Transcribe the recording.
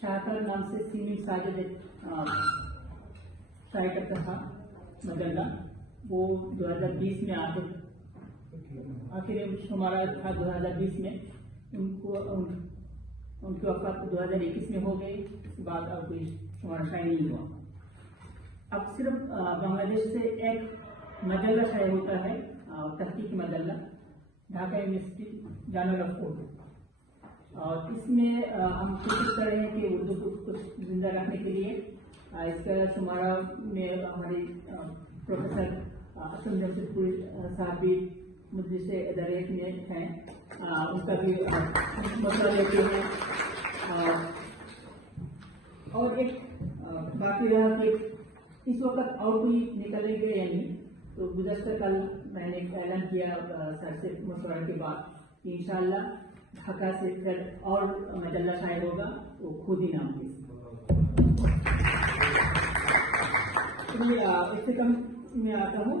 शाहकार नाम से सीमी साजिद एक शाये करता था मजल्ला, वो 2020 में आखिर शुमारा था 2020 में। उनकी वफात 2021 में हो गई। इसके बाद अब कोई शुमारा शाये नहीं हुआ। अब सिर्फ बांग्लादेश से एक मजल्ला शाये होता है, तहकीकी मजल्ला, Dhaka university journal of Urdu. और इसमें हम कोशिश कर रहे हैं कि उर्दू को कुछ जिंदा रखने के लिए इसका शुमारा में हमारे प्रोफेसर असम जमशेदपुरी साहब भी मुझे से इदारे में हैं, उनका भी मसला लेते हैं। और एक बाकी रहा कि इस वक्त और कोई निकलेंगे या नहीं, तो गुज़श्ता कल मैंने एक ऐलान किया सर से मशवरा के बाद कि इंशाअल्लाह ढाका से फिर और मजल्ला शाये होगा, वो खुद ही नाम दे। इससे कम मैं आता हूँ।